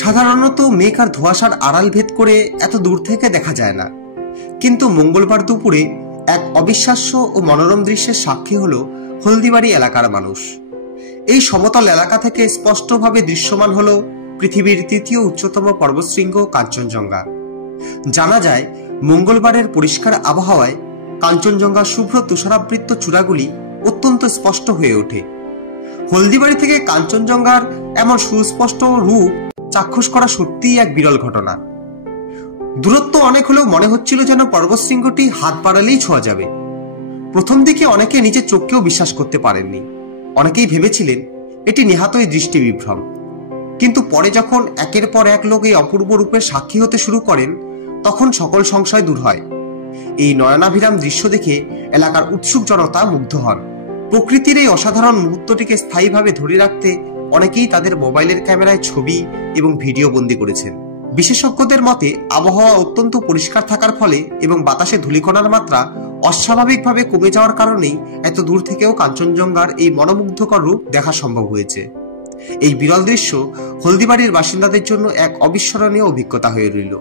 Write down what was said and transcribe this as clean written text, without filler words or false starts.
সাধারণত মেঘ আর ধোঁয়াশার আড়াল ভেদ করে এত দূর থেকে দেখা যায় না, কিন্তু মঙ্গলবার দুপুরে এক অবিশ্বাস্য ও মনোরম দৃশ্যের সাক্ষী হল হলদিবাড়ি এলাকার মানুষ। এই সমতল এলাকা থেকে স্পষ্টভাবে দৃশ্যমান হল পৃথিবীর তৃতীয় উচ্চতম পর্বতশৃঙ্গ কাঞ্চনজঙ্ঘা। জানা যায়, মঙ্গলবারের পরিষ্কার আবহাওয়ায় কাঞ্চনজঙ্ঘার শুভ্র তুষারাবৃত চূড়াগুলি অত্যন্ত স্পষ্ট হয়ে ওঠে। হলদিবাড়ি থেকে কাঞ্চনজঙ্ঘার এমন সুস্পষ্ট রূপ চাক্ষুষ করা সত্যিই এক বিরল ঘটনা। দূরত্ব অনেক হলেও মনে হচ্ছিল যেন পর্বতশৃঙ্গটি হাত বাড়ালেই ছোঁয়া যাবে। প্রথম দিকে অনেকে নিজের চোখকেও বিশ্বাস করতে পারেননি। অনেকেই ভেবেছিলেন এটি নেহাতই দৃষ্টি বিভ্রম। কিন্তু পরে যখন একের পর এক লোক এই অপূর্ব রূপের সাক্ষী হতে শুরু করেন, তখন সকল সংশয় দূর হয়। এই নয়নাভিরাম দৃশ্য দেখে এলাকার উৎসুক জনতা মুগ্ধ হন। প্রকৃতির এই অসাধারণ মুহূর্তটিকে স্থায়ীভাবে ধরে রাখতে অনেকেই তাদের মোবাইলের ক্যামেরায় ছবি এবং ভিডিও বন্দী করেছেন। বিশেষজ্ঞদের মতে, আবহাওয়া অত্যন্ত পরিষ্কার থাকার ফলে এবং বাতাসে ধূলিকণার মাত্রা অস্বাভাবিকভাবে কমে যাওয়ার কারণেই এত দূর থেকেও কাঞ্চনজঙ্ঘার এই মনোমুগ্ধকর রূপ দেখা সম্ভব হয়েছে। এই বিরল দৃশ্য হলদিবাড়ির বাসিন্দাদের জন্য এক অবিস্মরণীয় অভিজ্ঞতা হয়ে রইল।